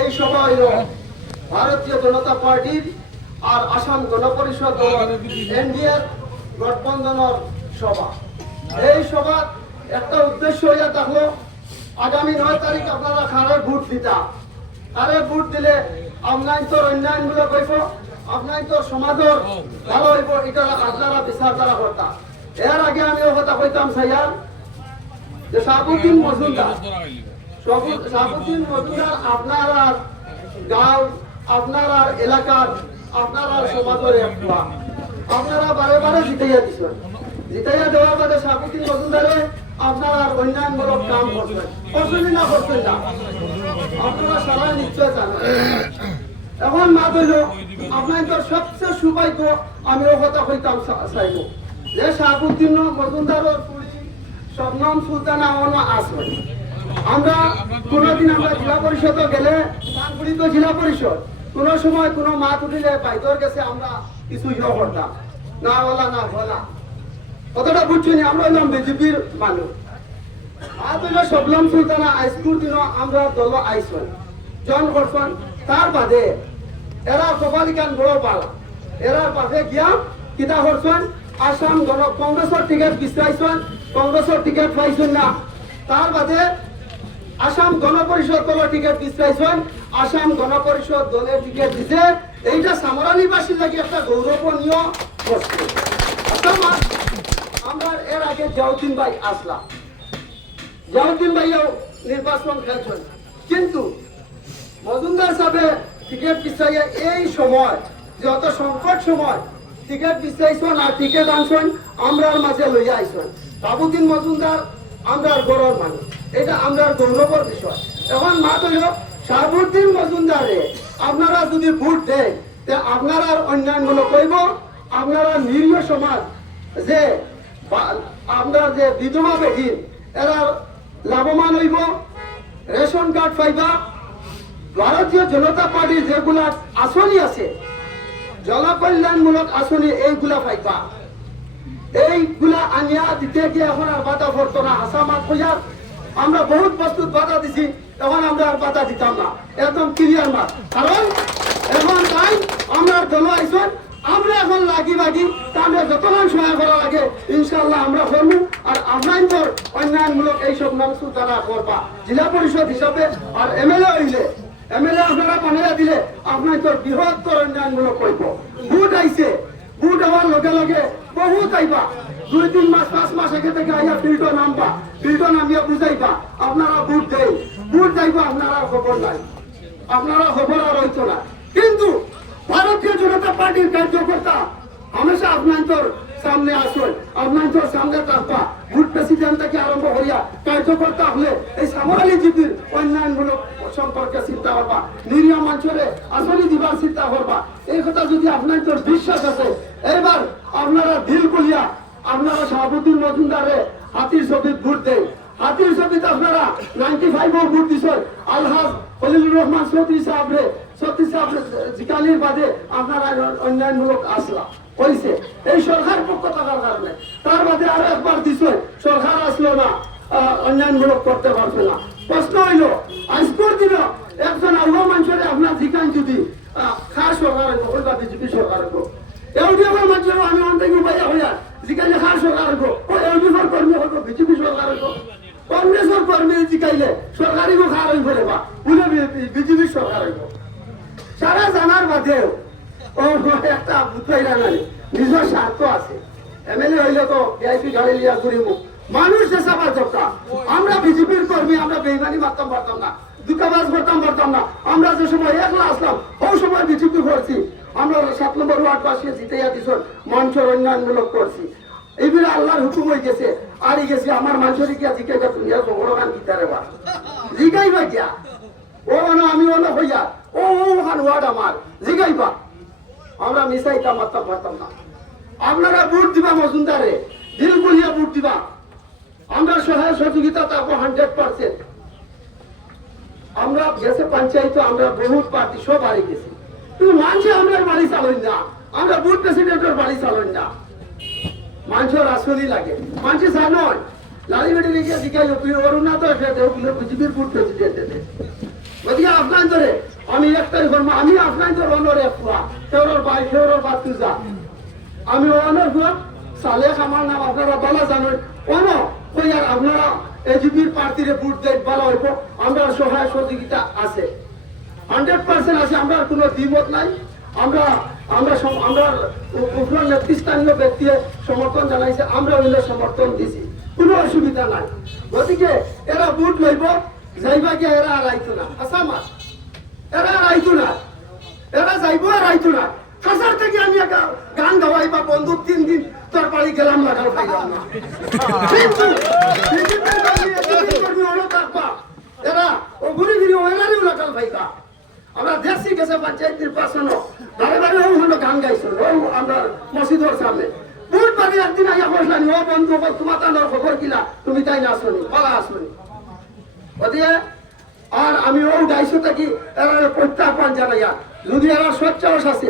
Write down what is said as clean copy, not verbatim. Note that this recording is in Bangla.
এই সভা হইল ভারতীয় জনতা পার্টির আর আসাম গণপরিষদ এনডিএর গঠবন্ধনের সভা। এই সভার একটা উদ্দেশ্য হইয়া থাকলো আগামী 9 তারিখ আপনারা কারে ভোট দিতা, কারে ভোট দিলে আপনার তোর অন্যায়গুলো কইব, আপনার তোর সমাজের ভালো হইব, এটা আপনারা বিচার দ্বারা করতা। এর আগে আমি ও কথা কইতাম সাইয়ার যে শাহাবুদ্দিন মজুমদার আপনার গাঁও, আপনার এলাকার, আপনার সমাজের একটা আপনারা বারে বারে জিতাইয়া দিচ্ছেন। জিতাইয়া দেওয়ার বাদে শাহাবুদ্দিন মজুমদারে আপনার অন্যান্যমূলক কাম করছেন, করছেন না করছেন না আপনারা সবাই নিশ্চয় জানেন। এখন মা বলল আপনার তো সবচেয়ে সৌভাগ্য, আমি ও কথা কইতাম চাইব যে শাহাবুদ্দিন মজুমদারের শবনম সুলতানা আছে। আমরা কোনোদিন আমরা জেলা পরিষদ গেলে সাংগঠিত জেলা পরিষদ কোন সময় কোনো মাত উঠিলে বাইদর গেছে আমরা কিছু ইয়ে করতাম না, বলা না বলা কতটা বুঝছি। আমরা হইলাম বিজেপির মানুষ। আর হইল শবনম সুলতানা আইসকুর দিন আমরা দল আইসন জন করছেন। তার বাদে এরা কপালিকান বড় পালা এরার পাশে গিয়া কিতা করছেন, আসাম কংগ্রেসের টিকিট বিচাইছেন, কংগ্রেসের টিকিট পাইছেন না। তার বাদে আসাম গণপরিষদ দলের টিকিট বিচাইছেন, আসাম গণপরিষদ দলের টিকিট দিছে। এইটা সামরানীবাসীর লাগে একটা গৌরবনীয় বস্তু। আমরা এর আগে জাউদ্দিন ভাই আসলাম, জাউদ্দিন ভাইও নির্বাচন খেলছেন, কিন্তু মজুমদার সাহেব টিকিট বিচাইয়া এই সময় যত সংকট সময় টিকিট বিচাইছেন আর টিকিট আনছেন আমরার মাঝে লইয়া আইছেন। শাহাবুদ্দিন মজুমদার আমরার গৌরব মানুষ, এটা আমরার গৌরবের বিষয়। এখন মা হইল শাহাবুদ্দিন মজুমদারে আপনারা যদি ভোট দেন আপনারা অন্যান্যগুলো কইব, আপনারা নিরীহ সমাজ যে আপনার যে বিধবা বেদিন এরা লাভবান হইব, রেশন কার্ড পাইবা, ভারতীয় জনতা পার্টির যেগুলা আসনি আছে জনকল্যাণমূলক আসনি এইগুলা পাইবা। এইগুলা আনিয়া দিতে গিয়ে এখন আর বাধা পড়তো না। আসামাত হইয়ার আমরা বহুত প্রস্তুত বাধা দিছি, এখন আমরা আর বাধা দিতাম না, একদম ক্লিয়ার মাত। কারণ এখন তাই আমরা দল আইসন, আমরা এখন লাগি বাগি তাহলে যতক্ষণ সময় করা লাগে ইনশাল্লাহ আমরা করবো। আর আমরাই তোর অন্যায়মূলক এইসব নাম সুতারা করবা জেলা পরিষদ হিসাবে। আর এমএলএ হইলে এমএলএ আপনারা বানিয়ে দিলে আপনার তোর বৃহত্তর অন্যায়মূলক করব। ভোট আইছে, ভোট হওয়ার লগে লগে বহুত আইবা, 2-3 মাস 5 মাস আগে থেকে আইয়া ফিল্ডও নামবা, ফিল্ডও নামিয়া বুঝাইবা আপনারা ভোট দেয়, ভোট যাইবা আপনারা খবর নাই, আপনারা খবর আর হইতো না। কিন্তু ভারতীয় জনতা পার্টির কার্যকর্তা হামেশা আপনার তোর সামনে আসুন, আপনার তোর সামনে থাকবা। ভোট প্রেসিডেন্ট থেকে আরম্ভ হইয়া কার্যকর্তা হলে এই সামরালি জীবীর অন্যান্যমূলক সম্পর্কে চিন্তা করবা, নিরীহ মানুষের আসলে দিবার চিন্তা করবা। এই কথা যদি আপনার তোর বিশ্বাস আছে, এবার আপনারা দিল করিয়া আপনারা শাহাবুদ্দিন মজুমদারে হাতির ছবি ভোট দেন। হাতির ছবিতে আপনারা 95 ভোট দিচ্ছেন। আলহাজ খলিলুর রহমান চৌধুরী সাহেবরে জিকালির বাদে আপনারা অন্যান্যমূলক আসলা হয়েছে এই সরকার পক্ষ থাকার কারণে। তার বাদে আরো একবার দিচ্ছে, সরকার আসলো না, অন্যান্যমূলক করতে পারছে না। প্রশ্ন হইল আজকের দিন একজন আল্লাহ মানুষের আপনার জিকান যদি খাস সরকার হইব বা বিজেপি সরকার হইব, এলডিএফের মানুষের আমি অনেক উপায় হইয়া জিকাইলে খাস সরকার হইব, ও এলডিএফের কর্মী হইব, বিজেপি সরকার হইব। কংগ্রেসের কর্মী জিকাইলে সরকারি খার হইব বা বলে বিজেপি সরকার হইব। সারা জানার বাদেও ও একটা বুঝাইরা নাই, নিজের স্বার্থ আছে। এমএলএ হইলে তো ভিআইপি গাড়ি লিয়া ঘুরিব, মানুষ দেশাবার দরকার। আমরা বিজেপির কর্মী, আমরা বেইমানি মারতাম পারতাম না, দুঃখাবাজ করতাম পারতাম না। আমরা যে সময় একলা আসলাম ওই সময় বিজেপি করছি, আমরা 7 নম্বর ওয়ার্ড বাসিয়ে জিতাইয়া দিছ, মানুষের অন্যান্যমূলক করছি। এইগুলো আল্লাহর হুকুম হয়ে গেছে, আরই গেছি আমার মানুষের গিয়া জিকাইবা দুনিয়া জগড়ান গীতারে বা জিকাইবা গিয়া ও আমি অন্য হইয়া ও ওখান ওয়ার্ড আমার জিগাইবা, আমরা মিশাইতাম মারতাম পারতাম না। আপনারা ভোট দিবা মজুমদারে, দিল বলিয়া ভোট দিবা, আমরা সহায় সহযোগিতা থাকবো 100%। আমরা গেছে পঞ্চায়েত, আমরা বহুত পার্টি সব হারে গেছি, কিন্তু মানুষে আমরা বাড়ি চালন না, আমরা বুথ প্রেসিডেন্টের বাড়ি চালন না। মানুষের আসলই লাগে, মানুষে জানয় লালি বেটি রেখে জিজ্ঞাসা তুই ওর না তো বিজেপির বুথ প্রেসিডেন্ট। গতিকে আপনার ধরে আমি একটাই করবো, আমি আপনার ধরে অনরে ফুয়া কেউর ভাই কেউর বাতুজা, আমি অনর ফুয়া সালেক আমার নাম আপনারা বলা জানেন অন ওই আর আপনারা এজিপির প্রার্থীরে ভোট দেন ভালো হইব, আমরা সহায় সহযোগিতা আছে 100% আছে, আমরা কোনো দ্বিমত নাই। আমরা আমরা আমরা উপর নেতৃস্থানীয় ব্যক্তি সমর্থন জানাইছে, আমরা হইলে সমর্থন দিছি, কোনো অসুবিধা নাই। গতিকে এরা ভোট লইব যাইবা গিয়ে এরা আর আইতো না, আচ্ছা মাস এরা আর আইতো না, এরা যাইব আর আইতো না। হাজার থেকে আমি গান গাওয়াই বা বন্ধু 3 দিন তোর বাড়ি গেলাম লাগাও খাইলাম না, কিন্তু এরা ও ঘুরে ঘুরে ওনারই লাগাল ভাইকা। আমরা দেখছি গেছে পঞ্চায়েত নির্বাচন বারে বারে হলো গান গাইছিল আমরা মসজিদের সামনে, ভোট বাড়ি একদিন আইয়া বসলানি, ও বন্ধু তোমার তানোর খবর কিলা, তুমি তাই না আসনি বলা আসনি ওদিকে। আর আমি ও গাইছো থাকি এরা প্রত্যাহ্বান জানাইয়া, যদি এরা সচ্চাস আছে